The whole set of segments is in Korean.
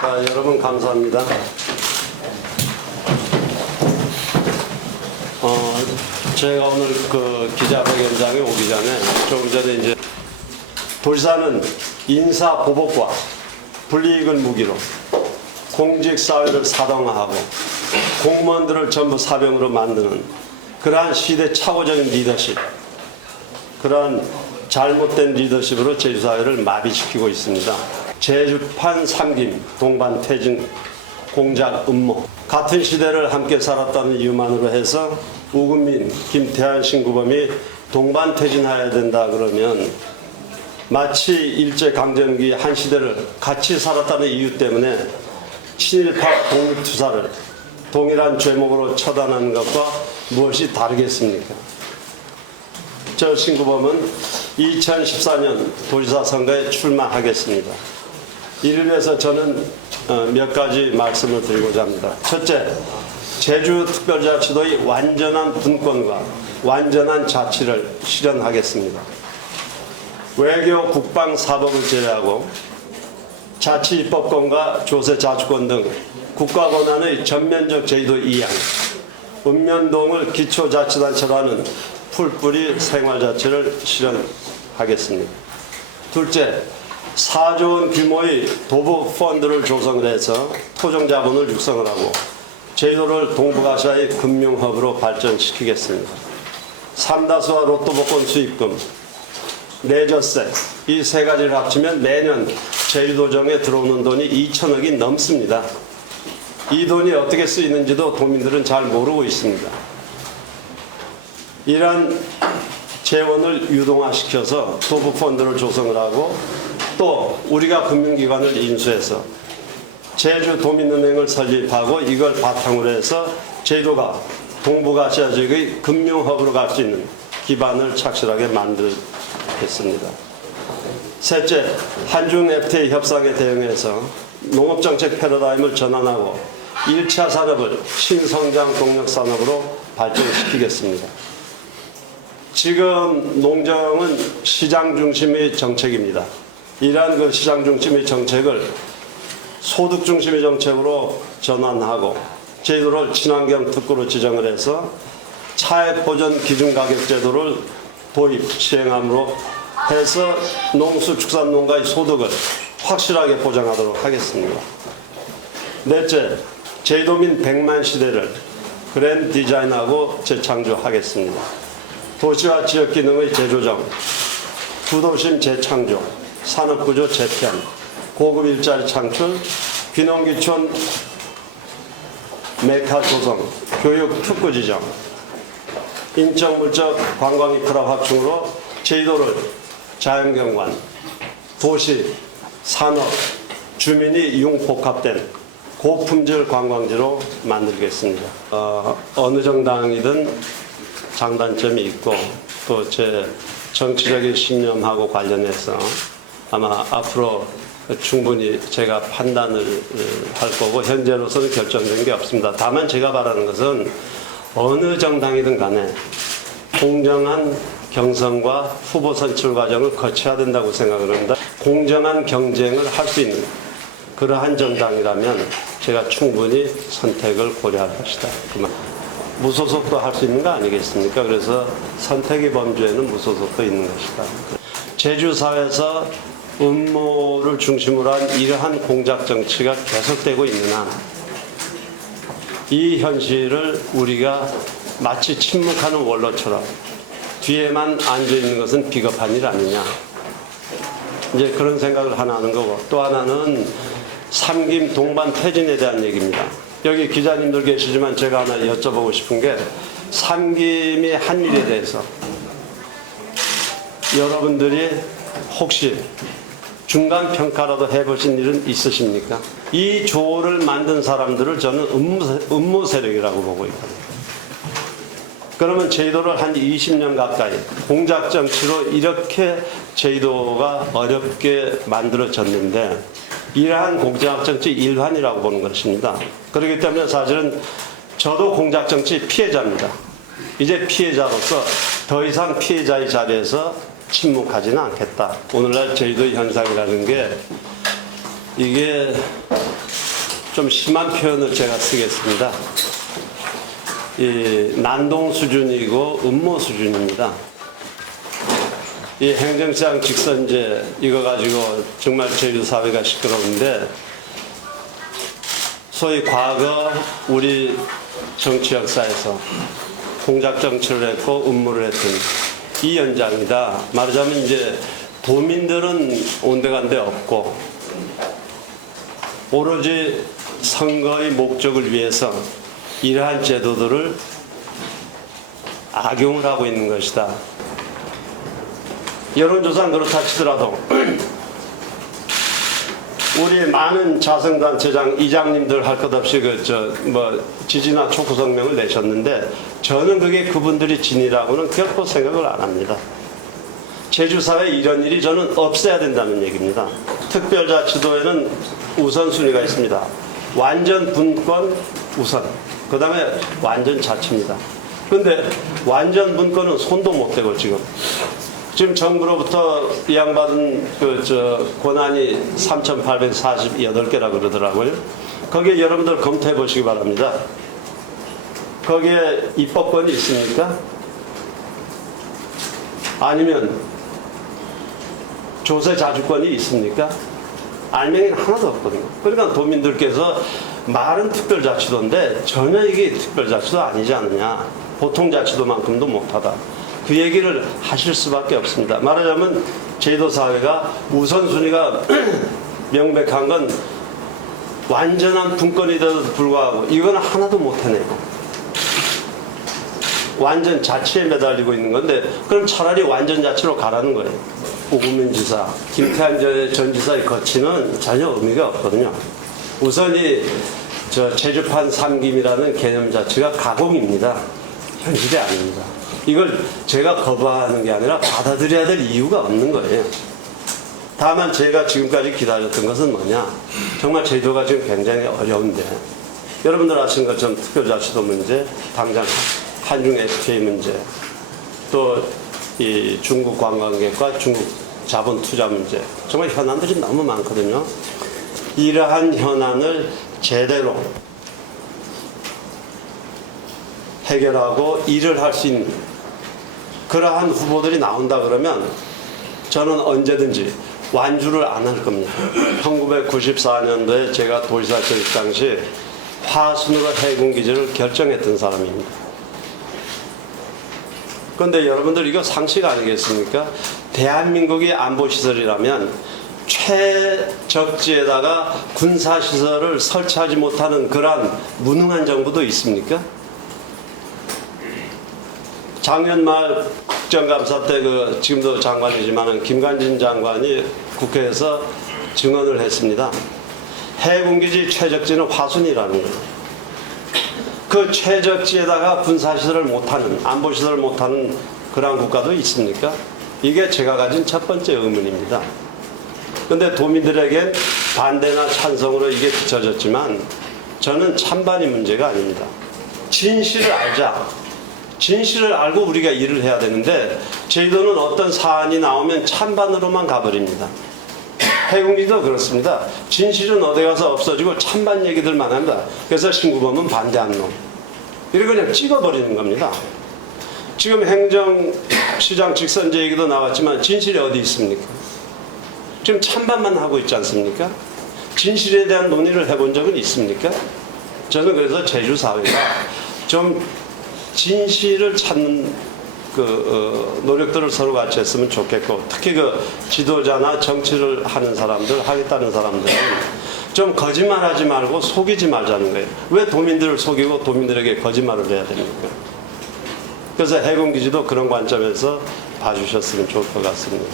자, 여러분 감사합니다. 제가 오늘 그 기자회견장에 오기 전에 조금 전에 이제 도지사는 인사보복과 불이익을 무기로 공직사회를 사동화하고 공무원들을 전부 사병으로 만드는 그러한 시대착오적인 리더십, 그러한 잘못된 리더십으로 제주사회를 마비시키고 있습니다. 제주판 삼김, 동반 퇴진, 공작 음모, 같은 시대를 함께 살았다는 이유만으로 해서 우금민, 김태한 신구범이 동반 퇴진해야 된다 그러면 마치 일제강점기 한 시대를 같이 살았다는 이유 때문에 친일파 독립투사를 동일한 죄목으로 처단하는 것과 무엇이 다르겠습니까? 저 신구범은 2014년 도지사 선거에 출마하겠습니다. 이를 위해서 저는 몇 가지 말씀을 드리고자 합니다. 첫째, 제주특별자치도의 완전한 분권과 완전한 자치를 실현하겠습니다. 외교, 국방, 사법을 제외하고 자치 입법권과 조세 자주권 등 국가 권한의 전면적 제주도 이양, 읍면동을 기초자치단체로 하는 풀뿌리 생활자치를 실현하겠습니다. 둘째, 4조 원 규모의 도부 펀드를 조성을 해서 토종자본을 육성을 하고 제주도를 동북아시아의 금융허브로 발전시키겠습니다. 삼다수와 로또복권 수익금, 레저세 이 세 가지를 합치면 매년 제주도정에 들어오는 돈이 2천억이 넘습니다. 이 돈이 어떻게 쓰이는지도 도민들은 잘 모르고 있습니다. 이러한 재원을 유동화시켜서 도부펀드를 조성을 하고 또 우리가 금융기관을 인수해서 제주도민은행을 설립하고 이걸 바탕으로 해서 제주도가 동북아시아 지역의 금융허브로 갈 수 있는 기반을 착실하게 만들겠습니다. 셋째, 한중 FTA 협상에 대응해서 농업정책 패러다임을 전환하고 1차 산업을 신성장 동력 산업으로 발전시키겠습니다. 지금 농정은 시장 중심의 정책입니다. 이러한 그 시장 중심의 정책을 소득 중심의 정책으로 전환하고 제주도를 친환경 특구로 지정을 해서 차액 보전 기준 가격 제도를 도입 시행함으로 해서 농수축산농가의 소득을 확실하게 보장하도록 하겠습니다. 넷째, 제주도민 100만 시대를 그랜드 디자인하고 재창조하겠습니다. 도시와 지역 기능의 재조정, 구도심 재창조, 산업구조 재편, 고급 일자리 창출, 귀농귀촌 메카 조성, 교육 특구 지정, 인적 물적 관광 인프라 확충으로 제주도를 자연경관, 도시, 산업, 주민이 융복합된 고품질 관광지로 만들겠습니다. 어느 정당이든 장단점이 있고 또 제 정치적인 신념하고 관련해서 아마 앞으로 충분히 제가 판단을 할 거고 현재로서는 결정된 게 없습니다. 다만 제가 바라는 것은 어느 정당이든 간에 공정한 경선과 후보 선출 과정을 거쳐야 된다고 생각을 합니다. 공정한 경쟁을 할 수 있는 그러한 정당이라면 제가 충분히 선택을 고려할 것이다. 그만. 무소속도 할 수 있는 거 아니겠습니까? 그래서 선택의 범주에는 무소속도 있는 것이다. 제주사회에서 음모를 중심으로 한 이러한 공작 정치가 계속되고 있는 한 이 현실을 우리가 마치 침묵하는 원로처럼 뒤에만 앉아있는 것은 비겁한 일 아니냐. 이제 그런 생각을 하나 하는 거고 또 하나는 삼김 동반 퇴진에 대한 얘기입니다. 여기 기자님들 계시지만 제가 하나 여쭤보고 싶은 게 삼김이 한 일에 대해서 여러분들이 혹시 중간 평가라도 해보신 일은 있으십니까? 이 조를 만든 사람들을 저는 음모 세력이라고 보고 있거든요. 그러면 제주도를 한 20년 가까이 공작 정치로 이렇게 제주도가 어렵게 만들어졌는데 이러한 공작 정치 일환이라고 보는 것입니다. 그렇기 때문에 사실은 저도 공작 정치 피해자입니다. 이제 피해자로서 더 이상 피해자의 자리에서 침묵하지는 않겠다. 오늘날 제주도 현상이라는 게 이게 좀 심한 표현을 제가 쓰겠습니다. 이 난동 수준이고 음모 수준입니다. 이 행정상 직선제 이거 가지고 정말 제주 사회가 시끄러운데, 소위 과거 우리 정치 역사에서 공작 정치를 했고 음모를 했던 이 연장이다. 말하자면 이제 도민들은 온데간데 없고 오로지 선거의 목적을 위해서 이러한 제도들을 악용을 하고 있는 것이다. 여론조사는 그렇다 치더라도 우리 많은 자성단체장 이장님들 할 것 없이 지지나 촉구 성명을 내셨는데, 저는 그게 그분들이 진이라고는 결코 생각을 안 합니다. 제주사회 이런 일이 저는 없어야 된다는 얘기입니다. 특별자치도에는 우선순위가 있습니다. 완전 분권 우선, 그 다음에 완전 자치입니다. 근데 완전 분권은 손도 못 대고 지금 정부로부터 이양받은 권한이 3,848개라 그러더라고요. 거기에 여러분들 검토해 보시기 바랍니다. 거기에 입법권이 있습니까? 아니면 조세 자주권이 있습니까? 알맹이는 하나도 없거든요. 그러니까 도민들께서 말은 특별자치도인데 전혀 이게 특별자치도 아니지 않느냐, 보통자치도만큼도 못하다, 그 얘기를 하실 수밖에 없습니다. 말하자면 제도 사회가 우선순위가 명백한 건 완전한 분권에도 불구하고 이건 하나도 못 해내고 완전 자치에 매달리고 있는 건데, 그럼 차라리 완전 자치로 가라는 거예요. 오구면 지사, 김태환 전 지사의 거치는 전혀 의미가 없거든요. 우선 제주판 삼김이라는 개념 자체가 가공입니다. 현실이 아닙니다. 이걸 제가 거부하는 게 아니라 받아들여야 될 이유가 없는 거예요. 다만 제가 지금까지 기다렸던 것은 뭐냐, 정말 제도가 지금 굉장히 어려운데, 여러분들 아시는 것처럼 특별자치도 문제, 당장 한중 FTA 문제, 또 이 중국 관광객과 중국 자본 투자 문제, 정말 현안들이 너무 많거든요. 이러한 현안을 제대로 해결하고 일을 할 수 있는 그러한 후보들이 나온다 그러면 저는 언제든지 완주를 안 할 겁니다. 1994년도에 제가 도지사 출입 당시 화순으로 해군기지를 결정했던 사람입니다. 그런데 여러분들 이거 상식 아니겠습니까? 대한민국이 안보시설이라면 최적지에다가 군사시설을 설치하지 못하는 그러한 무능한 정부도 있습니까? 작년 말 국정감사 때 지금도 장관이지만 김관진 장관이 국회에서 증언을 했습니다. 해군기지 최적지는 화순이라는 거예요. 그 최적지에다가 군사시설을 못하는, 안보시설을 못하는 그러한 국가도 있습니까? 이게 제가 가진 첫 번째 의문입니다. 그런데 도민들에겐 반대나 찬성으로 이게 비춰졌지만 저는 찬반이 문제가 아닙니다. 진실을 알자. 진실을 알고 우리가 일을 해야 되는데, 제주도는 어떤 사안이 나오면 찬반으로만 가버립니다. 해군기지도 그렇습니다. 진실은 어디 가서 없어지고 찬반 얘기들만 합니다. 그래서 신구범은 반대하는 놈, 이렇게 그냥 찍어버리는 겁니다. 지금 행정시장 직선제 얘기도 나왔지만 진실이 어디 있습니까? 지금 찬반만 하고 있지 않습니까? 진실에 대한 논의를 해본 적은 있습니까? 저는 그래서 제주 사회가 좀 진실을 찾는 노력들을 서로 같이 했으면 좋겠고, 특히 지도자나 정치를 하는 사람들, 하겠다는 사람들은 좀 거짓말하지 말고 속이지 말자는 거예요. 왜 도민들을 속이고 도민들에게 거짓말을 해야 됩니까? 그래서 해군기지도 그런 관점에서 봐주셨으면 좋을 것 같습니다.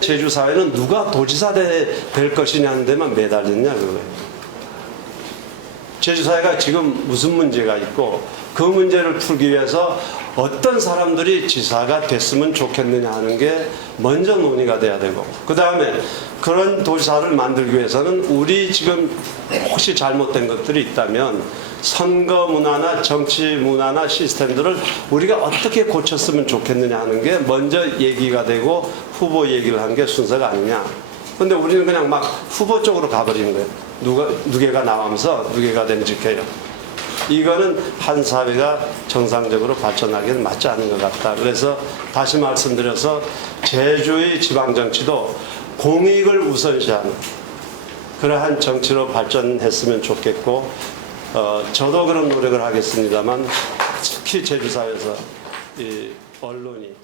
제주 사회는 누가 도지사 될 것이냐는 데만 매달렸냐 그거예요. 제주 사회가 지금 무슨 문제가 있고 그 문제를 풀기 위해서 어떤 사람들이 지사가 됐으면 좋겠느냐 하는 게 먼저 논의가 돼야 되고, 그 다음에 그런 도지사를 만들기 위해서는 우리 지금 혹시 잘못된 것들이 있다면 선거 문화나 정치 문화나 시스템들을 우리가 어떻게 고쳤으면 좋겠느냐 하는 게 먼저 얘기가 되고 후보 얘기를 하는 게 순서가 아니냐. 근데 우리는 그냥 막 후보 쪽으로 가버리는 거예요. 누구가 나오면서 누구가 됨직해요. 이거는 한 사회가 정상적으로 발전하기는 맞지 않은 것 같다. 그래서 다시 말씀드려서 제주의 지방정치도 공익을 우선시하는 그러한 정치로 발전했으면 좋겠고, 저도 그런 노력을 하겠습니다만 특히 제주사회에서 이 언론이